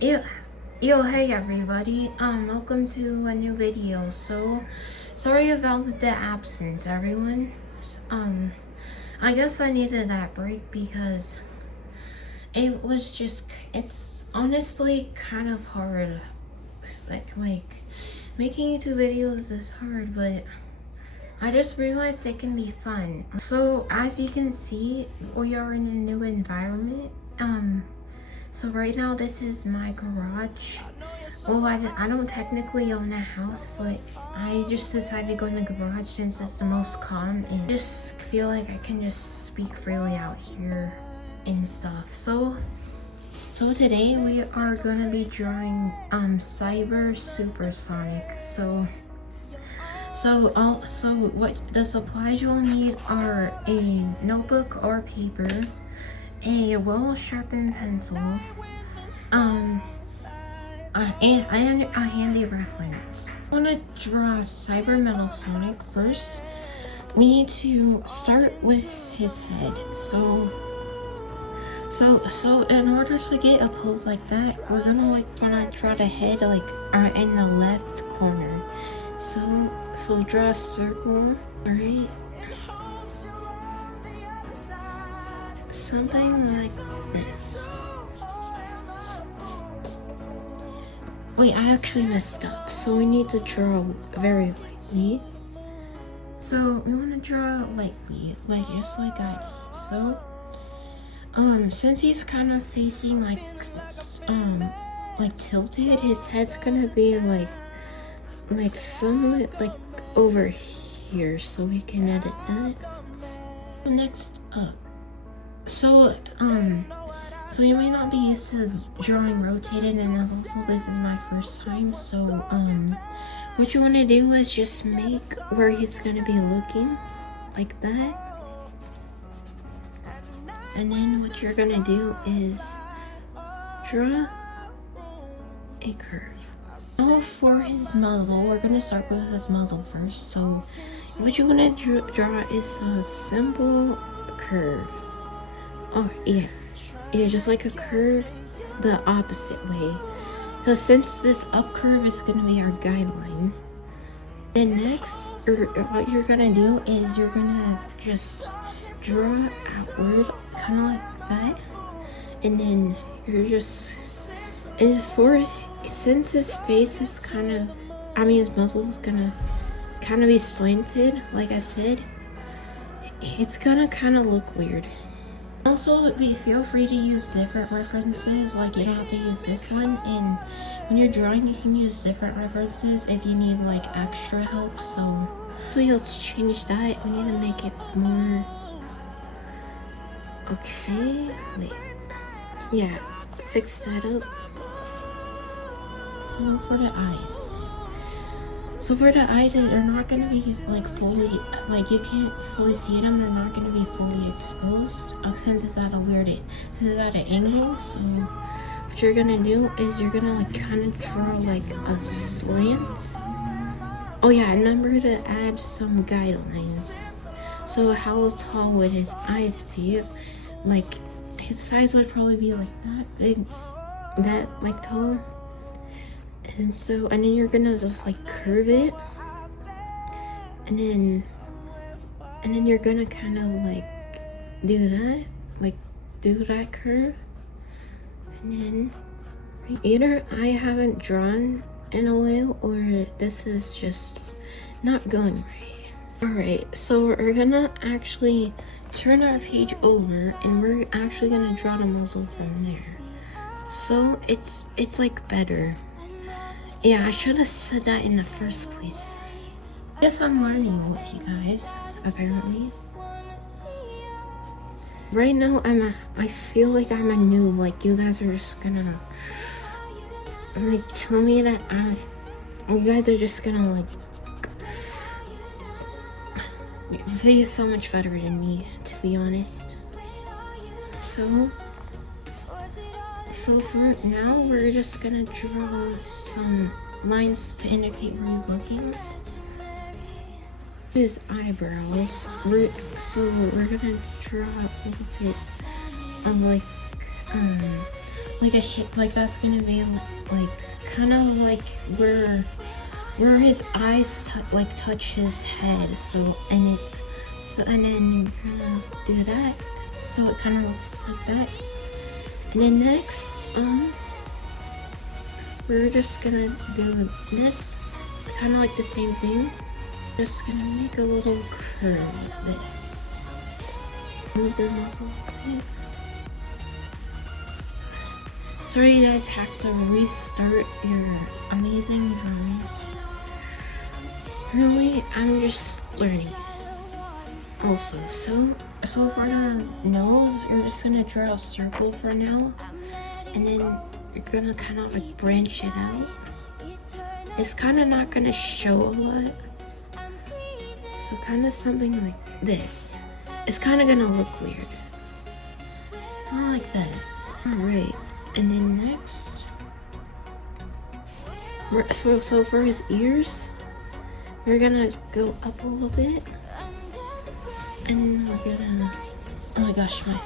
Yo, hey everybody, welcome to a new video. So, sorry about the absence, everyone. Um, I guess I needed that break because it's honestly kind of hard. It's like making YouTube videos is hard, but I just realized it can be fun. So, as you can see, we are in a new environment. So right now this is my garage. Well, I don't technically own a house, but I just decided to go in the garage since it's the most calm and just feel like I can just speak freely out here and stuff. So today we are gonna be drawing Cyber Supersonic. So what the supplies you'll need are a notebook or paper, a well-sharpened pencil, and a handy reference. I want to draw Cyber Metal Sonic first. We need to start with his head. So in order to get a pose like that, we're gonna wanna draw the head in the left corner. So draw a circle, alright? Something like this. Wait, I actually messed up. So we need to draw very lightly. So we want to draw lightly, just like I did. So, since he's kind of facing like tilted, his head's gonna be like somewhat like over here, so we can edit that. Next up. So you may not be used to drawing rotated, and as also this is my first time, so what you want to do is just make where he's gonna be looking like that, and then what you're gonna do is draw a curve. Now for his muzzle, we're gonna start with his muzzle first. So what you want to draw is a simple curve. Oh, yeah, just like a curve the opposite way. So since this up curve is gonna be our guideline, then next, what you're gonna do is you're gonna just draw outward, kind of like that, and then you're just, since his face is his muzzle is gonna kind of be slanted, like I said, it's gonna kind of look weird. Also, feel free to use different references, like you don't have to use this one, and when you're drawing you can use different references if you need like extra help. So let's change that. We need to make it more, okay, wait, yeah, fix that up. So for the eyes. So for the eyes, they're not going to be like fully, you can't fully see them. They're not going to be fully exposed since it's at an angle. So what you're going to do is you're going to kind of draw like a slant. Oh yeah, remember to add some guidelines. So how tall would his eyes be? Like his size would probably be like that big, that tall. And then you're gonna just curve it, and then you're gonna kind of do that curve, and then either I haven't drawn in a while or this is just not going right. Alright, so we're gonna actually turn our page over and we're actually gonna draw the muzzle from there. So it's better. Yeah, I should have said that in the first place. Guess I'm learning with you guys, apparently. Right now, I feel like I'm a noob. Like, you guys are just gonna, tell me that you guys are just gonna, be so much better than me, to be honest. So for now, we're just gonna draw some lines to indicate where he's looking. His eyebrows. So we're gonna draw a little bit of like a hit, like that's gonna be like kind of like where his eyes touch his head. So and then you're gonna do that. So it kind of looks like that. And then next, we're just gonna do this, kind of like the same thing. Just gonna make a little curve like this. Move the muzzle. Sorry you guys have to restart your amazing drawings. Really, I'm just learning. Also, so for the nose, you're just gonna draw a circle for now, and then you're gonna kind of like branch it out. It's kind of not gonna show a lot, so kind of something like this. It's kind of gonna look weird. Not like that. Alright, and then next, so for his ears, we're gonna go up a little bit, and we're gonna, oh my gosh, my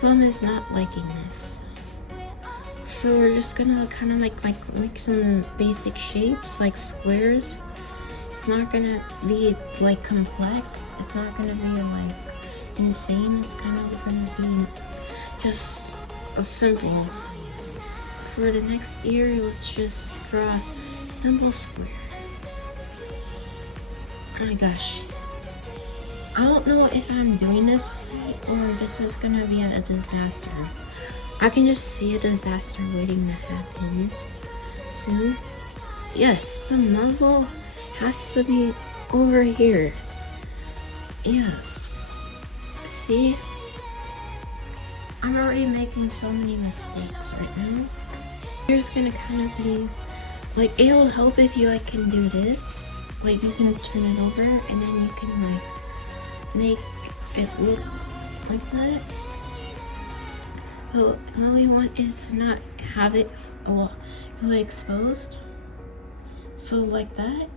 thumb is not liking this. So we're just gonna kind of like make some basic shapes, like squares. It's not gonna be like complex. It's not gonna be like insane. It's kind of gonna be just a simple. For the next ear, let's just draw a simple square. Oh my gosh. I don't know if I'm doing this right or this is gonna be a disaster. I can just see a disaster waiting to happen soon. Yes, the muzzle has to be over here. Yes. See? I'm already making so many mistakes right now. Here's gonna kind of be like, it'll help if you like can do this. Like you can turn it over and then you can like make it look like that. But all we want is to not have it a lot really exposed. So like that.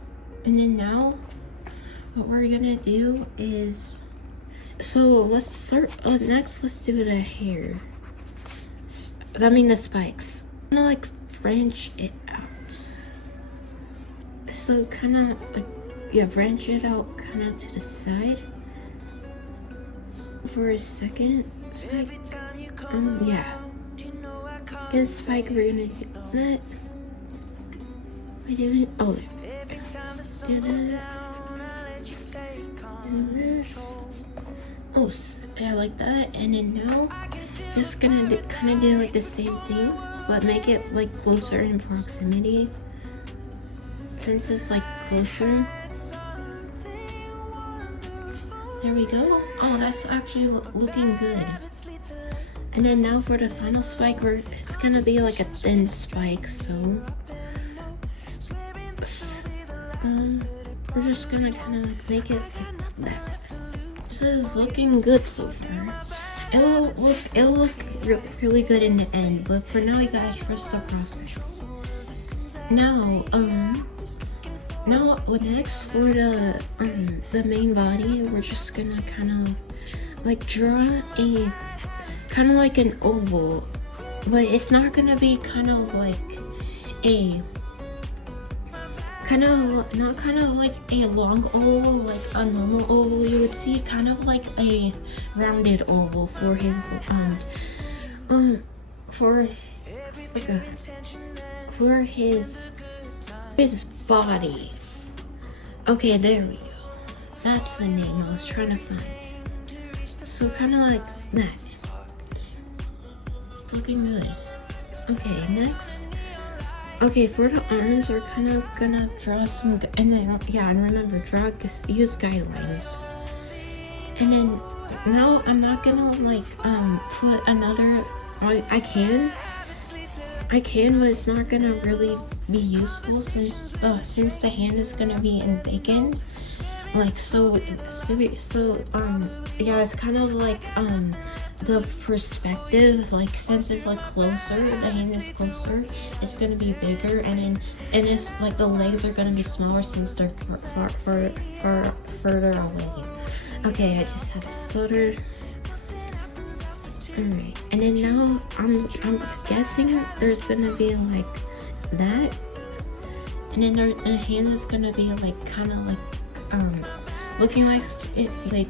And then now what we're gonna do is, so let's start, next let's do the hair. I mean the spikes. I'm gonna like branch it out. So kind of like, yeah, branch it out kind of to the side. For a second, spike, yeah. Get a spike, we're gonna do that. I did it, oh, do that. Do this. Oh, I like that. And then now, just gonna kind of do like the same thing, but make it like closer in proximity. Since it's like closer. There we go. Oh, that's actually looking good. And then now for the final spike, it's gonna be like a thin spike, so we're just gonna kind of like make it like that. This is looking good so far. It'll look really good in the end, but for now you gotta trust the process. Now, next for the main body, we're just gonna kind of like draw a kind of like an oval, but it's not gonna be kind of like a not kind of like a long oval, like a normal oval you would see, kind of like a rounded oval for his for his body. Okay, there we go. That's the name I was trying to find. So kind of like that. It's looking good. Okay, next. Okay, for the arms, we're kind of gonna draw some, and then yeah, and remember, use guidelines. And then now I'm not gonna like put another. I can, but it's not gonna really be useful since the hand is gonna be in bacon. Like so yeah, it's kind of like the perspective, like since it's like closer, the hand is closer, it's gonna be bigger, and it's like the legs are gonna be smaller since they're further away. Okay, I just had to stutter. Alright, and then now I'm guessing there's gonna be like that, and then the hand is gonna be like kind of like looking like it, like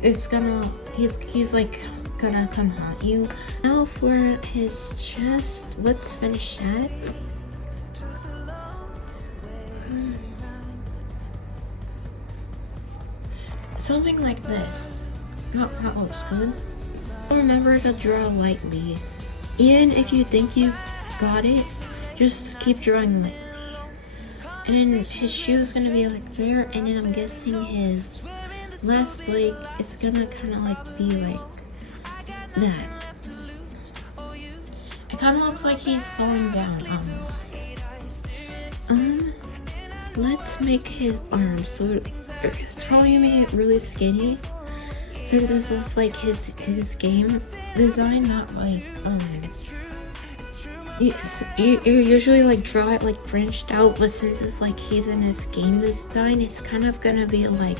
it's gonna he's like gonna come haunt you. Now for his chest, let's finish that. Something like this. That looks good. Remember to draw lightly. Even if you think you've got it, just keep drawing lightly. And then his shoe's gonna be like there, and then I'm guessing his last leg is gonna kind of like be like that. It kind of looks like he's falling down almost. Let's make his arms. So it's probably gonna be really skinny, since this is like his game design, not like you usually like draw it like branched out, but since it's like he's in his game design, it's kind of gonna be like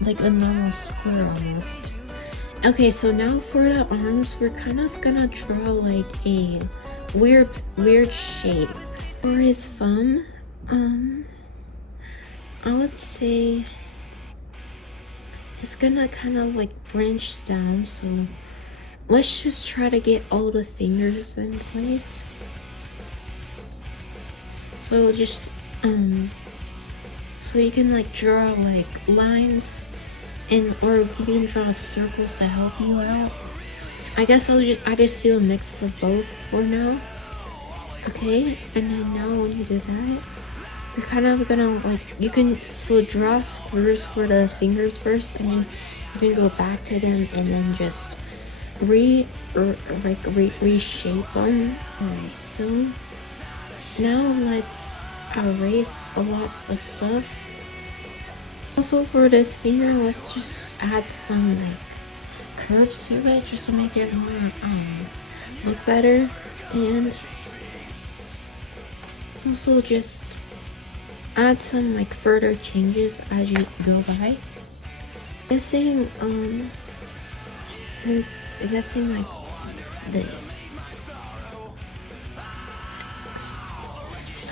a normal square almost. Okay, so now for the arms, we're kind of gonna draw like a weird shape. For his thumb, I would say it's gonna kind of like branch down, so let's just try to get all the fingers in place. So just so you can like draw like lines, and or you can draw circles to help you out. I guess I just do a mix of both for now. Okay, and then now when you do that, you're kind of gonna like, you can draw squares for the fingers first, and then you can go back to them and then just reshape them. Alright, so now let's erase a lot of stuff. Also for this finger, let's just add some like curves to it just to make it more look better, and also just add some like further changes as you go by. Guessing like this.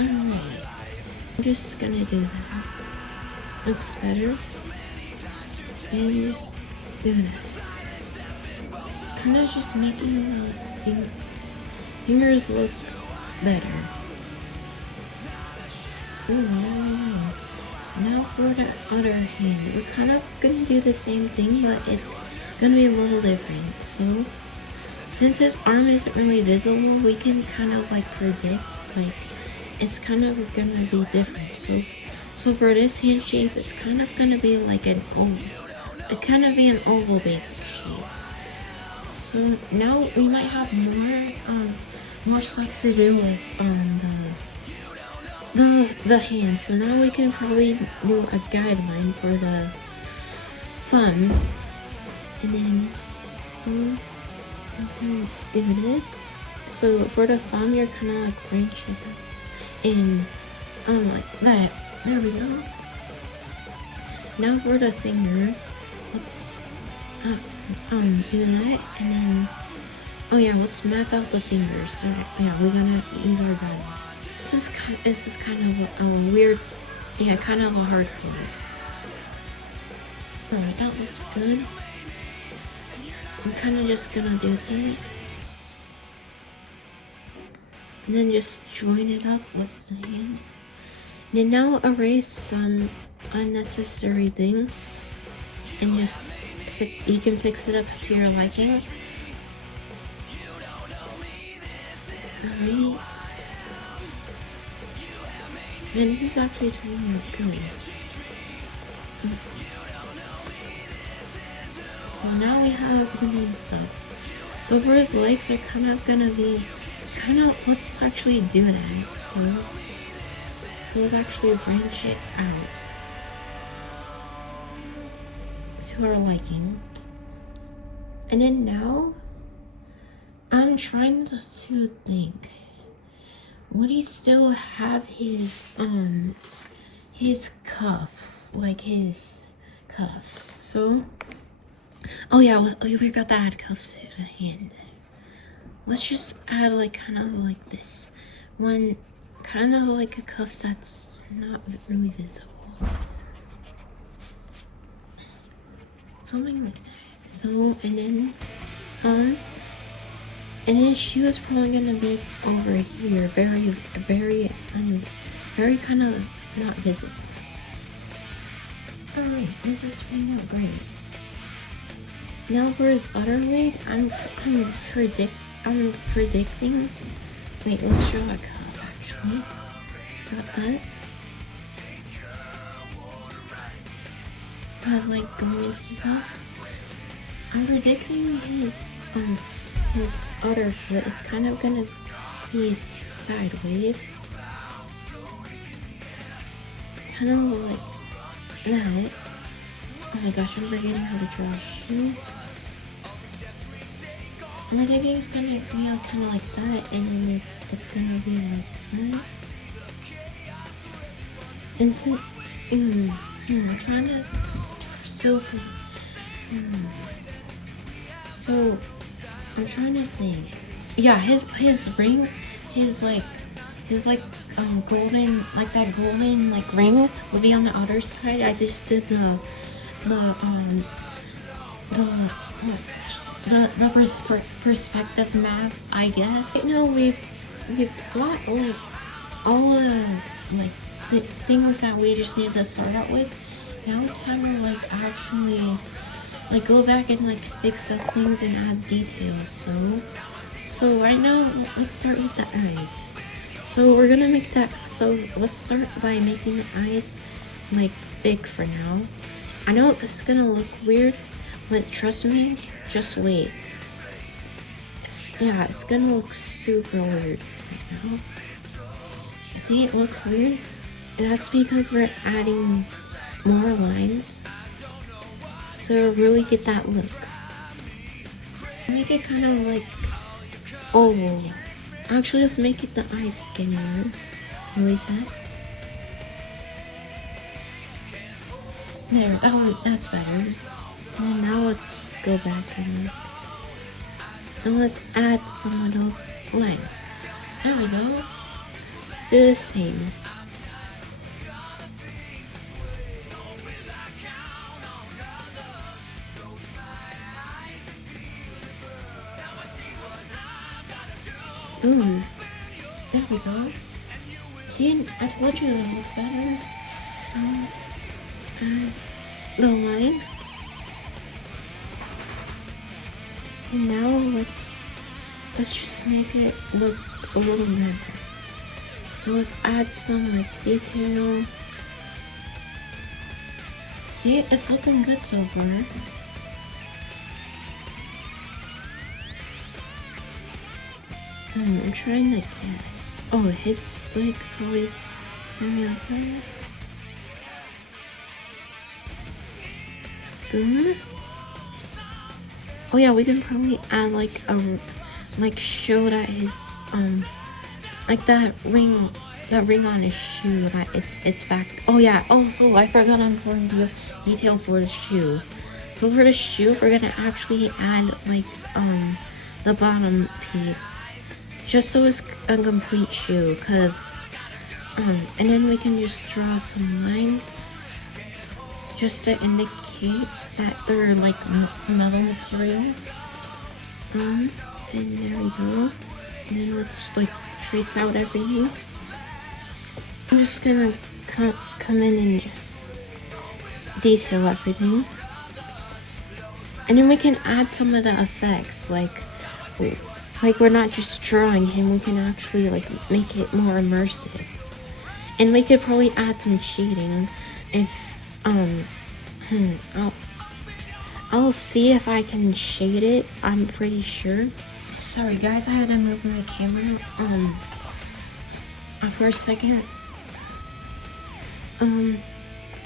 Alright, I'm just gonna do that. Looks better. And just do that. Kind of just making the fingers look better. Ooh, now for the other hand, we're kind of gonna do the same thing, but it's gonna be a little different. So since his arm isn't really visible, we can kind of like predict like it's kind of gonna be different. So for this hand shape, it's kind of gonna be like an oval. It kind of be an oval basic shape. So now we might have more stuff to do with the hands. So now we can probably do a guideline for the thumb, and then do this. So for the thumb, you're kind of like branching and like that. There we go. Now for the finger, let's do that, and then let's map out the fingers. So yeah, we're gonna use our guidelines. This is kind of a weird, kind of a hard pose. Alright, that looks good. I'm kind of just gonna do that, and then just join it up with the hand. And now erase some unnecessary things, and just you can fix it up to your liking. Alright. And this is actually turning out good. So now we have the main stuff. So for his legs, they're kind of gonna be let's actually do that. So let's actually branch it out to our liking. And then now, I'm trying to think, would he still have his cuffs, like his cuffs? So, we forgot to add cuffs to the hand. let's just add like kind of like this one, kind of like a cuff that's not really visible, something like that. So and then she was probably gonna be over here, very kind of not visible. Alright, this is turning out great. Now for his other leg, I'm predicting. Wait, let's draw a cuff actually. Got that. I was like going into the cuff. I'm predicting his other foot is kind of gonna be sideways. Kind of like that. Oh my gosh, I'm forgetting how to draw a shoe. I'm predicting it's gonna be kind of like that, and then it's gonna be like that. And so, I'm trying to still. So, I'm trying to think. Yeah, his ring, his golden, like that golden like ring would be on the other side. I just did the perspective math, I guess. Right now we've got like all the like the things that we just need to start out with. Now it's time to like actually like go back and like fix up things and add details. So right now let's start with the eyes. So we're gonna make that, so let's start by making the eyes like big for now. I know it's gonna look weird, but trust me, just wait. It's gonna look super weird right now. See, it looks weird? And that's because we're adding more lines. So really get that look. Make it kind of like oval. Actually, let's make it the eyes skinnier really fast. There, that's better. And now let's go back and let's add some of those lines. There we go. Let's do the same. Boom. There we go. See, I told you it would look better. Add the line. And now let's just make it look a little better. So let's add some like detail. See, it's looking good so far. I'm trying to guess. Oh, his leg probably maybe like that. Boom. Oh yeah, we can probably add like show that his like that ring on his shoe that it's back. Oh yeah, also I forgot an important detail for the shoe. So for the shoe, we're gonna actually add like the bottom piece, just so it's a complete shoe, cause and then we can just draw some lines just to indicate that they're like metal material. And there we go. And then let's like trace out everything. I'm just gonna come in and just detail everything. And then we can add some of the effects, like we're not just drawing him, we can actually like make it more immersive. And we could probably add some shading if I'll see if I can shade it. I'm pretty sure. Sorry guys, I had to move my camera for a second.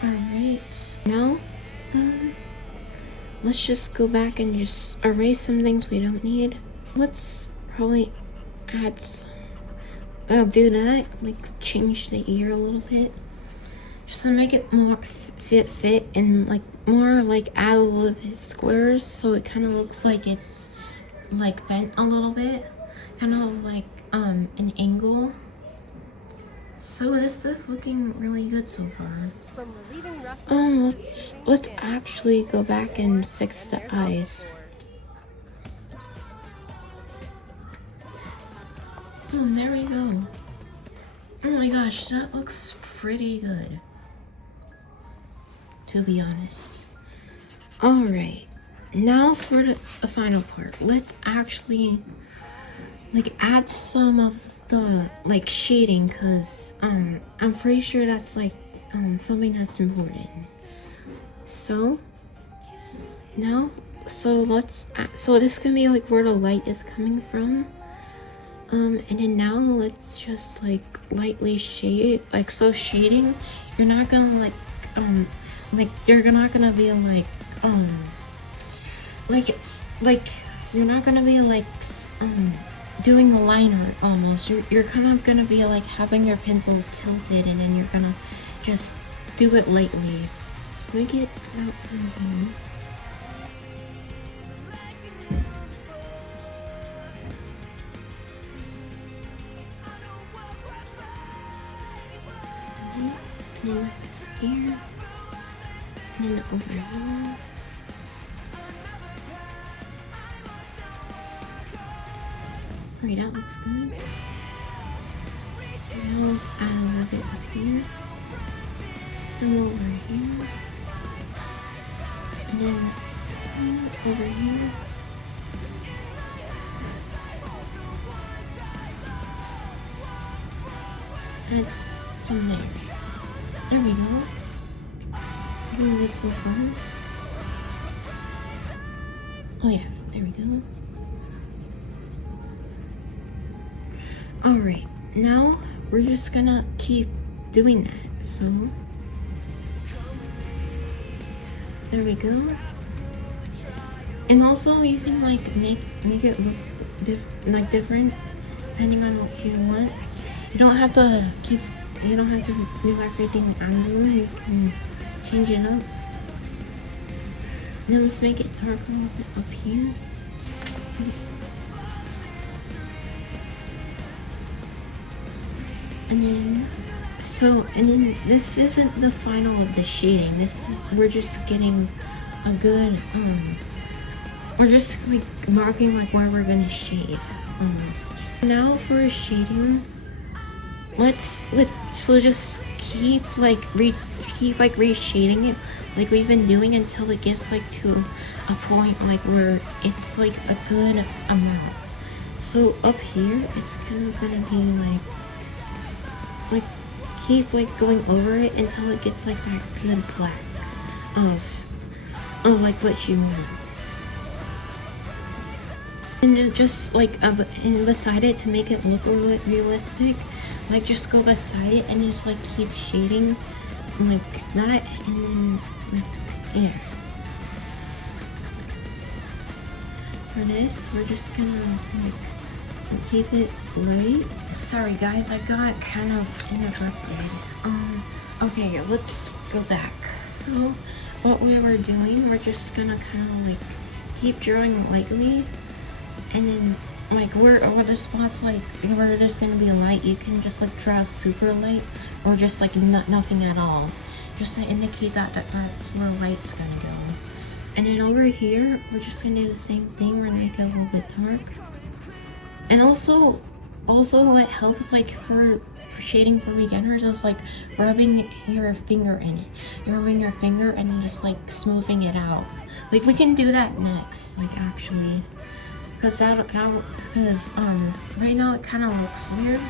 Alright. Now let's just go back and just erase some things we don't need. Let's probably add some, I'll do that, like change the ear a little bit, just to make it more fit and like more like add a little bit squares, so it kind of looks like it's like bent a little bit. kind of like an angle. So this is looking really good so far. From relieving roughness to soothing Let's skin. actually go back and fix the eyes. Oh, and there we go. Oh my gosh, that looks pretty good, to be honest. Alright, now for the final part. Let's actually like add some of the like shading, because I'm pretty sure that's like something that's important. So now, so this can be like where the light is coming from. And then now let's just like lightly shade, like, so shading, you're not gonna like you're not gonna be like you're not gonna be like doing a liner almost. You're kind of gonna be like having your pencil tilted, and then you're gonna just do it lightly. Make it out from here. And then here, and then over here. Alright, that looks good. Now let's add a little bit up here. Some over here. And then over here. Add some there. There we go. Doing good so far. Oh yeah, there we go. Alright, now we're just gonna keep doing that. So there we go. And also you can like make it look different depending on what you want. You don't have to do everything manually. You can change it up. Now let's make it dark a little bit up here. And then this isn't the final of the shading. We're just getting a good we're just like marking like where we're gonna shade almost. Now for shading, let's just keep reshading it like we've been doing until it gets like to a point like where it's like a good amount. So up here it's kind of gonna be like keep like going over it until it gets like that good black of like what you want. And then just like and beside it, to make it look realistic, like just go beside it and just like keep shading like that, and then like, yeah. For this, we're just gonna like keep it light. Sorry guys, I got kind of interrupted. Okay, let's go back. So what we were doing, we're just gonna kind of like keep drawing lightly, and then like where the spots like where there's gonna be a light, you can just like draw super light or just like nothing at all, just to indicate that that's where light's gonna go. And then over here, we're just gonna do the same thing. We're gonna make it a little bit dark. And also what helps like for shading for beginners is like rubbing your finger in it. You're rubbing your finger and then just like smoothing it out. Like we can do that next, like actually, because right now it kind of looks weird.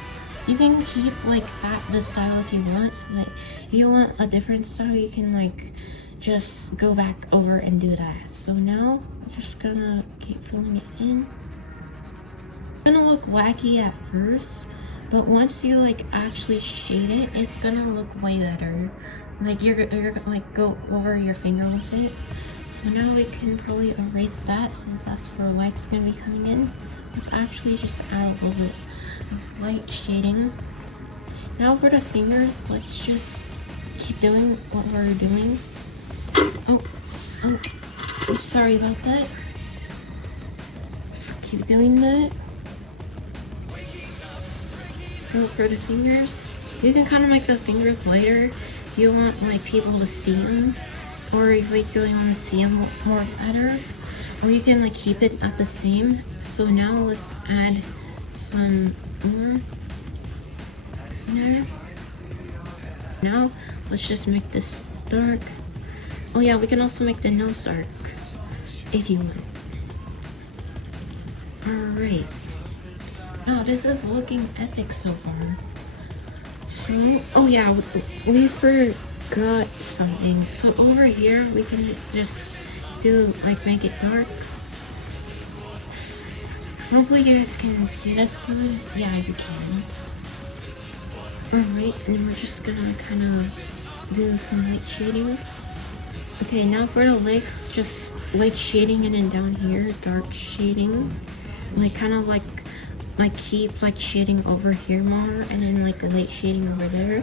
You can keep like the style if you want. Like if you want a different style, you can like just go back over and do that. So now I'm just gonna keep filling it in. It's gonna look wacky at first, but once you like actually shade it, it's gonna look way better. Like you're like go over your finger with it. So now we can probably erase that, since that's where light's gonna be coming in. Let's actually just add a little bit of light shading. Now for the fingers, let's just keep doing what we're doing. Oh, I'm sorry about that. Keep doing that. So for the fingers, you can kind of make the fingers lighter if you want like people to see them, or if like you really want to see them more better, or you can like keep it at the same. So now let's add some more there. Now let's just make this dark. Oh yeah, we can also make the nose dark if you want. Alright. Oh, this is looking epic so far. So, oh yeah, we forgot something. So over here, we can just do, like, make it dark. Hopefully you guys can see this good. Yeah, you can. Alright, and we're just gonna kind of do some light shading. Okay, now for the legs, just light shading, and then down here, dark shading. Like, kind of like keep like shading over here more, and then like light shading over there.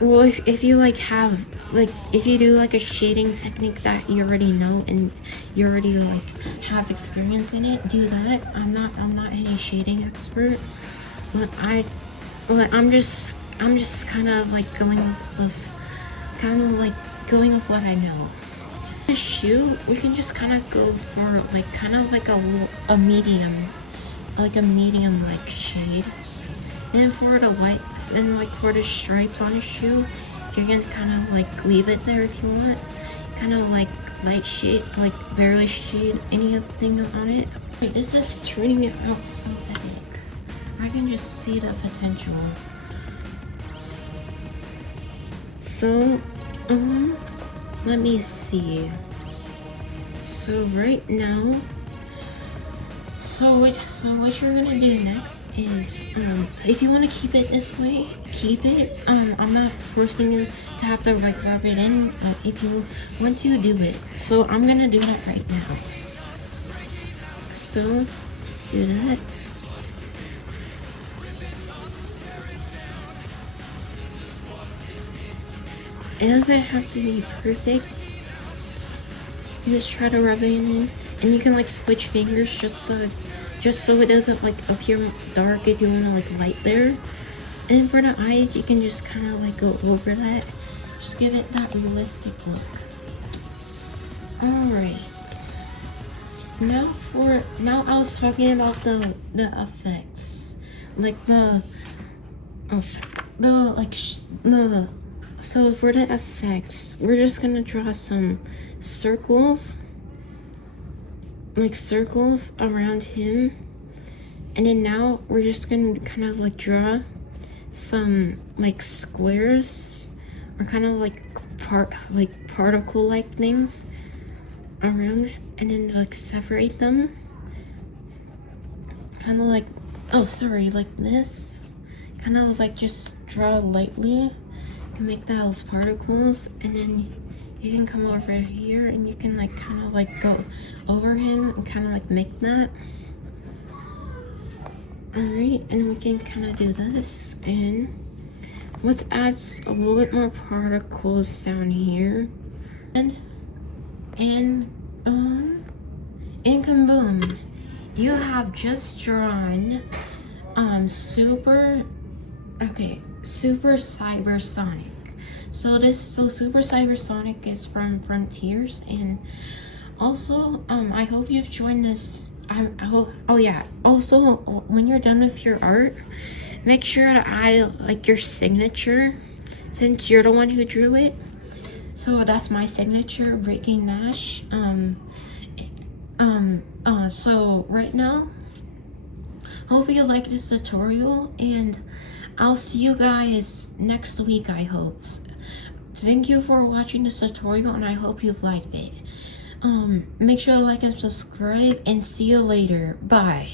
Well, if you like have like, if you do like a shading technique that you already know and you already like have experience in it, do that. I'm not any shading expert, but I'm just kind of like going with what I know. The shoe, we can just kind of go for like kind of like a medium like shade. And then for the white and like for the stripes on the shoe, you can kind of like leave it there if you want. Kind of like light shade, like barely shade anything on it. Wait, this is turning out so epic. I can just see the potential. So, let me see. So right now, so what you're gonna do next is, if you want to keep it this way, keep it. I'm not forcing you to have to like rub it in, but if you want to, do it. So I'm gonna do that right now. So let's do that. It doesn't have to be perfect. Just try to rub it in, and you can like switch fingers just so it doesn't like appear dark if you want to like light there. And for the eyes, you can just kind of like go over that. Just give it that realistic look. Alright. Now I was talking about the effects. Like so for the effects, we're just gonna draw some circles, like circles around him, and then now we're just gonna kind of like draw some like squares, or kind of like particle like things around, and then like separate them, kind of like, oh sorry, like this, kind of like just draw lightly to make those particles, and then you can come over here and you can like kind of like go over him and kind of like make that. Alright, and we can kind of do this, and let's add a little bit more particles down here, and kaboom, you have just drawn Super Cybersonic. So Super Cybersonic is from Frontiers, and also I hope you've joined this. Oh yeah, also when you're done with your art, make sure to add like your signature, since you're the one who drew it. So that's my signature, Breaking Nash. So right now, hopefully you like this tutorial, and I'll see you guys next week, I hope. Thank you for watching this tutorial, and I hope you've liked it. Make sure to like and subscribe, and see you later. Bye.